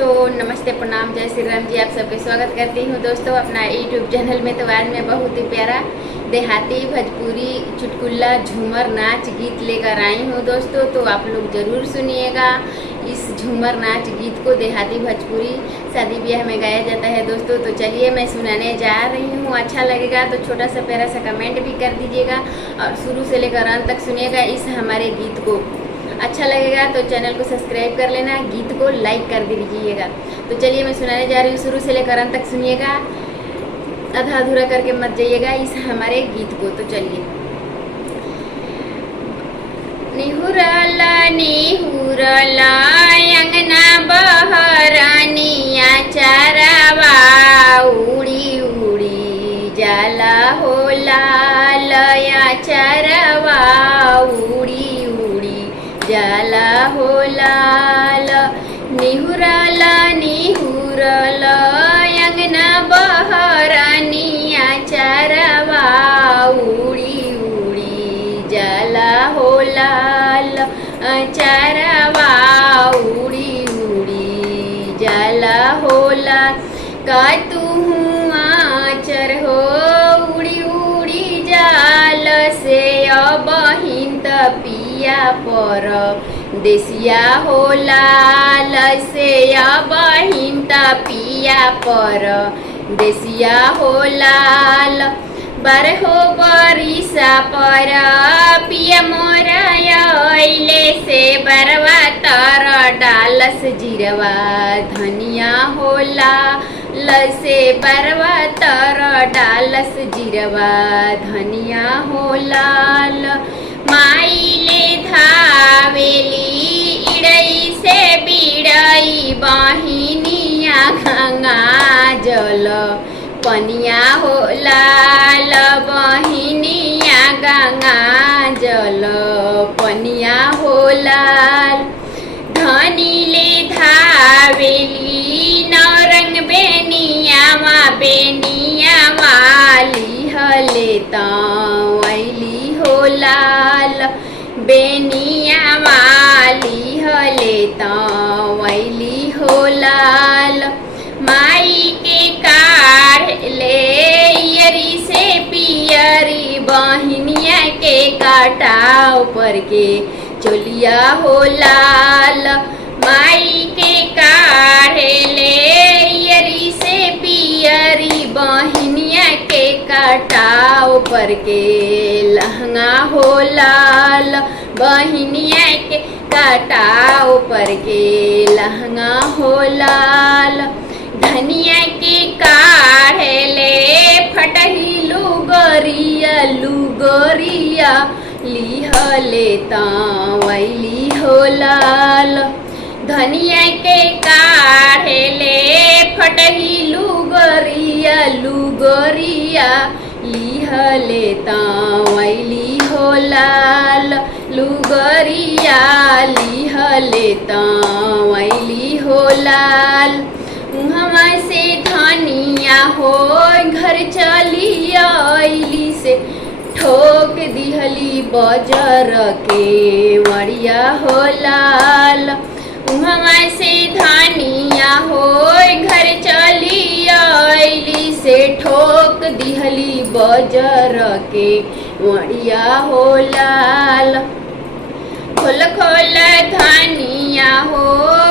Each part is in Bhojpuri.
दोस्तों नमस्ते प्रणाम जय श्री राम जी। आप सबके स्वागत करती हूँ दोस्तों अपना यूट्यूब चैनल में। तो आज मैं बहुत ही प्यारा देहाती भोजपुरी चुटकुला झूमर नाच गीत लेकर आई हूँ दोस्तों। तो आप लोग ज़रूर सुनिएगा इस झूमर नाच गीत को। देहाती भोजपुरी शादी ब्याह में गाया जाता है दोस्तों। तो चलिए मैं सुनाने जा रही हूँ। अच्छा लगेगा तो छोटा सा प्यारा सा कमेंट भी कर दीजिएगा और शुरू से लेकर अंत तक सुनिएगा इस हमारे गीत को। अच्छा लगेगा तो चैनल को सब्सक्राइब कर लेना, गीत को लाइक कर दीजिएगा। तो चलिए मैं सुनाने जा रही हूँ, शुरू से लेकर अंत तक सुनिएगा, आधा अधूरा करके मत जाइएगा इस हमारे गीत को। तो चलिए। निहुरला निहुरला अंगना बहरानिया चारावा उड़ी उड़ी जाला होला लया चारावा उड़ी जाला हो लाल। निहुरला निहुरला अंगना बहरानिया चारावा उड़ी उड़ी जाला हो लाल चारावा उड़ी उड़ी जाला हो लाल। का तू आचर हो उड़ी उड़ी जाल से अबहिन पिया पर देसिया हो लाल से अबहिन पिया पर देसिया हो लाल। बरहो बरिसा पर पिया मोरा अइले से बरवा तर डालस जिरवा धनिया हो लाल से बरवा तर डालस जिरवा धनिया हो लाल। माइले धावेली इड़ई से बिड़ई बहिनिया गंगा जल पनिया हो लाल बहिनिया गंगा जल पनिया हो लाल। धनीले धावेली नौरंग बेनिया माली हले तैली हो लाल बेनिया माली हले तैली हो लाल। माई के काढ़ ले यरी से पियरी बहिनिया के काटाव पर के चोलिया हो लाल। माई के काढ़ ले यरी से पियरी बहिनिया के काटाव पर के लहंगा हो लाल बहिनिया के काटाव पर के लहंगा हो लाल। धनिया के काढ़े ले फटही लुगरिया लुगरिया लिहले तैली हो लाल। धनिया के काढ़े ले फटही लुगरिया लुगरिया लिहले तैली हो लाल लुगरिया लिहले तैली हो लाल। उहवा से धनिया हो घर चली आइली से ठोक दिहली बजर के वड़िया हो लाल। उहवा से धनिया हो घर चली आइली से ठोक दिहली बजर के वड़िया हो लाल। खोल खोल धनिया हो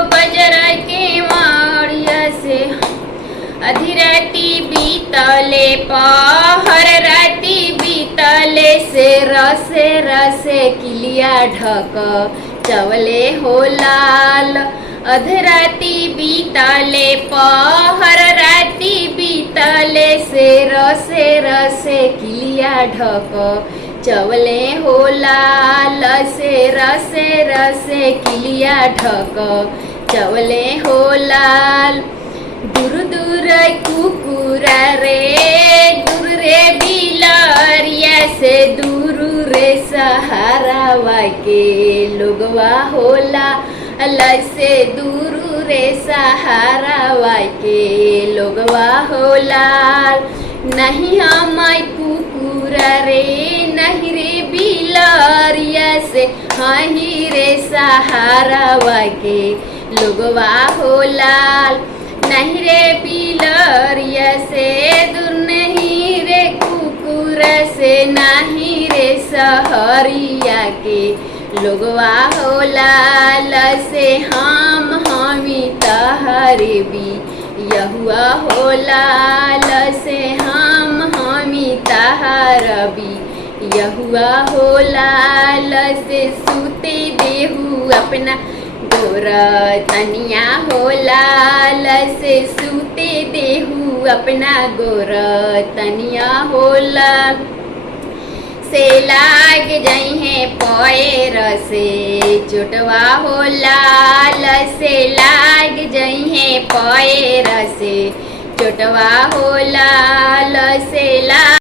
बजर के वड़िया से आधी राती बीतले पहर राती बीतले से रसे रसे किलिया ढक चवले हो लाल। अधराती बीतले पहर राती बीतले से रसे रसे किलिया ढक चवले हो लाल से रसे रसे किलिया ढक चवले हो लाल। दूर दूर कुकुरा रे दूर रे बिलरिया से दूर रे सहारावा के लोगवा होला अल्लाह से दूर रे सहारावा के लोगवा होला। नहीं हम कुकुरा रे नहीं रे बिलरिया से हाही रे सहारावा के लोगवा हो लाल। नहीं रे बिलरिया से दूर नहीं रे कुकुर से, नहीं रे सहरिया के लोगवा हो लाल से। हमी तहरे भी यहुआ हो लाल से, हमी तहर भी यहुआ हो लाल से। सूते देहू अपना गोर तनिया हो लाल से, सूते देहू अपना गोर तनिया हो लाल से। लाग जई है पैर से चोटवा हो लाल से, लाग जई है पैर से चोटवा हो लाल से।